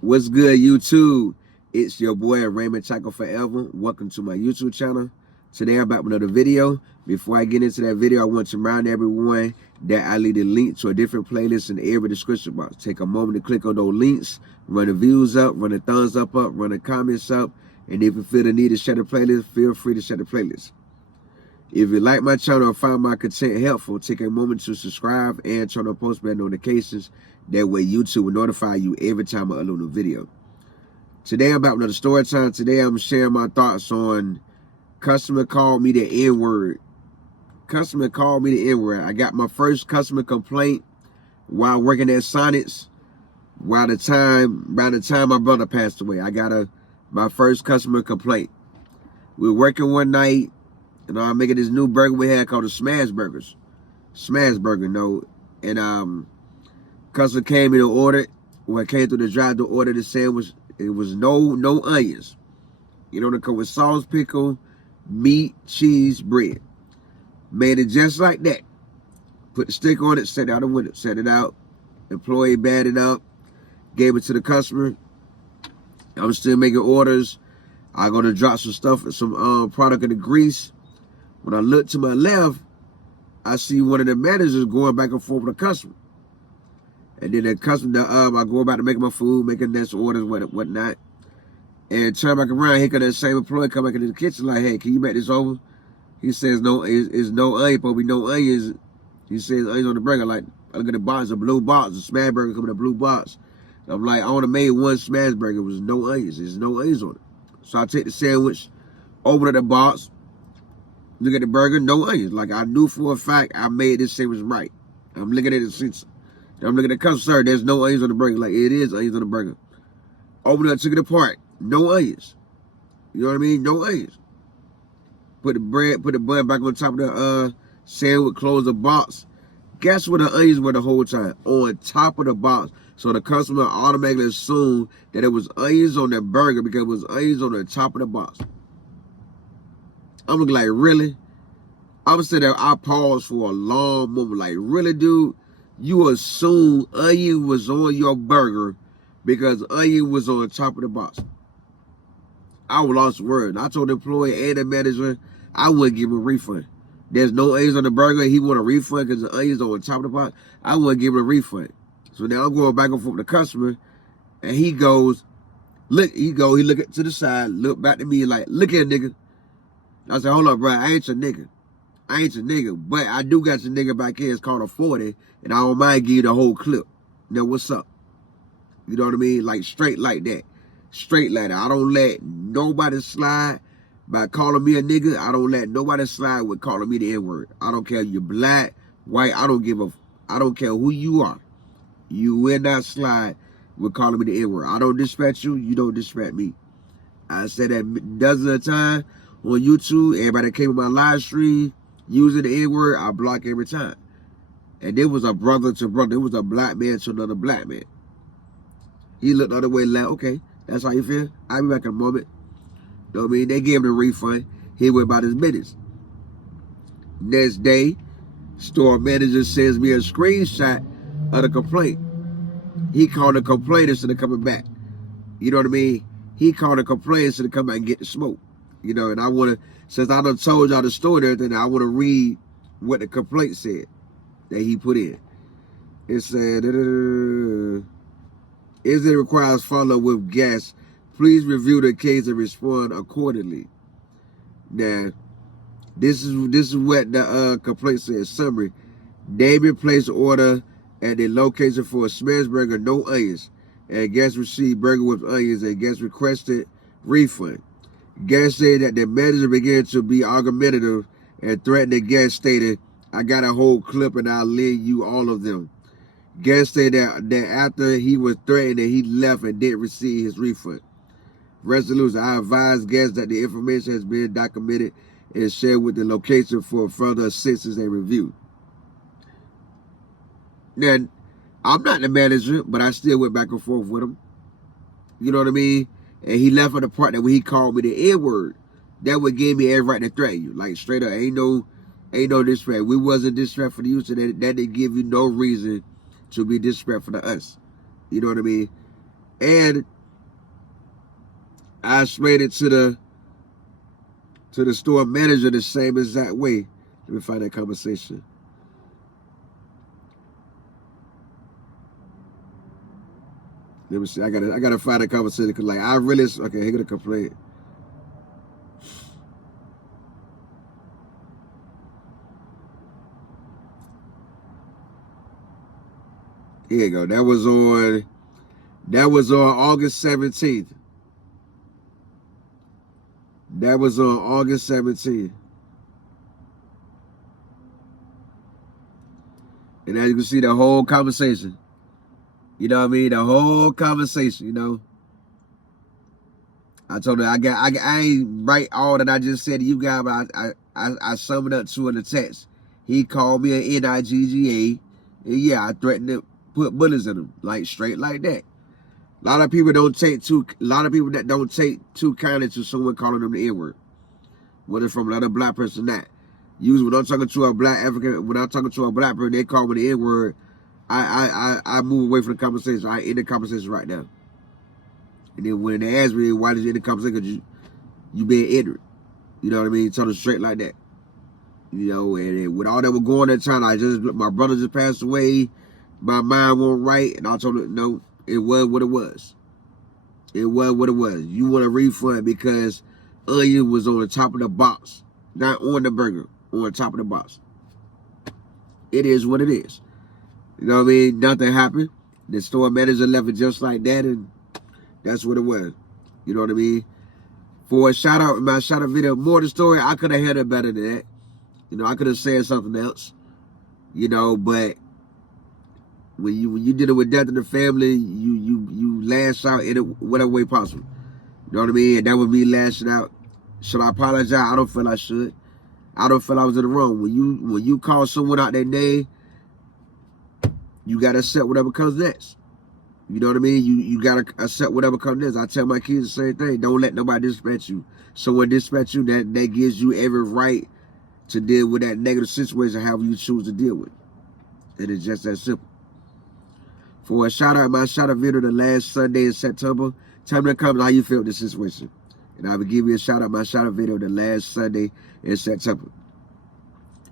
What's good, YouTube? It's your boy Raymond Chaco Forever. Welcome to my YouTube channel. Today I'm back with another video. Before I get into that video, I want to remind everyone that I leave a link to a different playlist in every description box. Take a moment to click on those links, run the views up, run the thumbs up, run the comments up, and if you feel the need to share the playlist, feel free to share the playlist. If you like my channel or find my content helpful, take a moment to subscribe and turn on post bell notifications. That way YouTube will notify you every time I upload a video. Today I'm back with another story time. Today I'm sharing my thoughts on customer called me the N-word. Customer called me the N-word. I got my first customer complaint while working at Sonics. By the time my brother passed away, I got my first customer complaint. We were working one night. I'm making this new burger we had called the Smash Burgers. Smash Burger, no. And customer came in and ordered. When I came through the drive-thru, ordered the sandwich. It was no onions. You know, they come with sauce, pickle, meat, cheese, bread. Made it just like that. Put the stick on it, set it out the window, set it out. Employee batted up, gave it to the customer. I'm still making orders. I go to drop some stuff, some product in the grease. When I look to my left, I see one of the managers going back and forth with a customer. And then the customer, I go about to make my food, making next orders, whatnot. And turn back around, here comes that same employee come back into the kitchen like, hey, can you make this over? He says, no, it's no onion, but we no onions. He says, onions on the burger. Like, I look at the box, a blue box, a smash burger coming in a blue box. I'm like, I only made one smash burger. It was no onions. There's no onions on it. So I take the sandwich, open up the box, look at the burger, no onions. Like, I knew for a fact I made this sandwich right. I'm looking at it since, I'm looking at the customer, sir, there's no onions on the burger. Like, it is onions on the burger. Open it up, took it apart, no onions. You know what I mean? No onions. Put the bun back on top of the sandwich, close the box. Guess where the onions were the whole time? On top of the box. So the customer automatically assumed that it was onions on the burger because it was onions on the top of the box. I'm looking like, really? I was sitting there, I paused for a long moment. Like, really, dude? You assume onion was on your burger because onion was on the top of the box. I was lost words. I told the employee and the manager I wouldn't give him a refund. There's no onions on the burger. He want a refund because the onions on the top of the box. I wouldn't give him a refund. So now I'm going back and forth with the customer, and he goes, look, he look to the side, look back to me like, look at nigga. I said, hold up, bro, I ain't your nigga. I ain't your nigga, but I do got your nigga back here. It's called a 40, and I don't mind give you the whole clip. Now, what's up? You know what I mean? Like, straight like that. Straight like that. I don't let nobody slide by calling me a nigga. I don't let nobody slide with calling me the N-word. I don't care if you're black, white. I don't care who you are. You will not slide with calling me the N-word. I don't disrespect you. You don't disrespect me. I said that dozens of times on YouTube. Everybody that came in my live stream using the N-word, I block every time. And it was a brother to brother. It was a black man to another black man. He looked the other way like, okay, that's how you feel? I'll be back in a moment. You know what I mean? They gave him the refund. He went about his business. Next day, store manager sends me a screenshot of the complaint. He called the complaint instead of coming back. You know what I mean? He called the complaint instead of coming back and get the smoke. You know, and I want to, since I done told y'all the story and everything, I want to read what the complaint said that he put in. It said, as it requires follow-up with guests, please review the case and respond accordingly. Now, this is what the complaint says. Summary: David placed an order at the location for a smash burger, no onions, and guest received burger with onions, and guest requested refund. Guest said that the manager began to be argumentative and threatened the guest, stated, "I got a whole clip and I'll lend you all of them." Guest said that after he was threatened, that he left and didn't receive his refund. Resolution: I advise guests that the information has been documented and shared with the location for further assistance and review. Now, I'm not the manager, but I still went back and forth with him. You know what I mean? And he left at the part that when he called me the N-word, that would give me every right to threaten you. Like, straight up, ain't no disrespect. We wasn't disrespectful to you, so that didn't give you no reason to be disrespectful to us. You know what I mean? And I explained it to the store manager the same exact way. Let me find that conversation. Let me see. I gotta find a conversation because like I really okay. Here go the complaint. Here you go. That was on August 17th. That was on August 17th. And as you can see, the whole conversation. You know what I mean? The whole conversation, you know. I told her I ain't write all that I just said to you guys, but I summed it up to in the text. He called me an NIGGA. And yeah, I threatened to put bullets in him, like straight like that. A lot of people that don't take too kindly to someone calling them the N-word. Whether from another black person, that. Usually when I'm talking to a black African, when I'm talking to a black person, they call me the N-word. I move away from the conversation. I end the conversation right now. And then when they ask me, why did you end the conversation? Because you being ignorant. You know what I mean? Tell them straight like that. You know, and with all that was going at the time, my brother just passed away. My mind wasn't right. And I told him, no, it was what it was. It was what it was. You want a refund because onion was on the top of the box. Not on the burger, on the top of the box. It is what it is. You know what I mean? Nothing happened. The store manager left it just like that, and that's what it was. You know what I mean? For a shout out, my shout out video, more the story, I could have had it better than that. You know, I could have said something else. You know, but when you dealing with death in the family, you lash out in whatever way possible. You know what I mean? And that was me lashing out. Should I apologize? I don't feel I should. I don't feel I was in the wrong. When you call someone out their name, you gotta accept whatever comes next. You know what I mean? You gotta accept whatever comes next. I tell my kids the same thing. Don't let nobody disrespect you. Someone disrespect you, that gives you every right to deal with that negative situation however you choose to deal with it. And it's just that simple. For a shout out, my shout out video the last Sunday in September. Tell me in the comments how you feel this situation. And I will give you a shout out, my shout out video the last Sunday in September.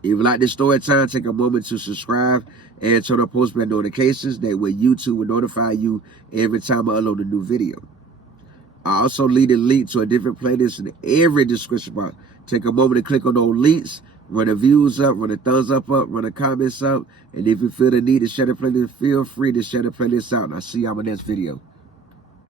If you like this story time, take a moment to subscribe and turn on post notifications. That way YouTube will notify you every time I upload a new video. I also leave a link to a different playlist in every description box. Take a moment to click on those links, run the views up, run the thumbs up, run the comments up. And if you feel the need to share the playlist, feel free to share the playlist out. And I'll see you on my next video.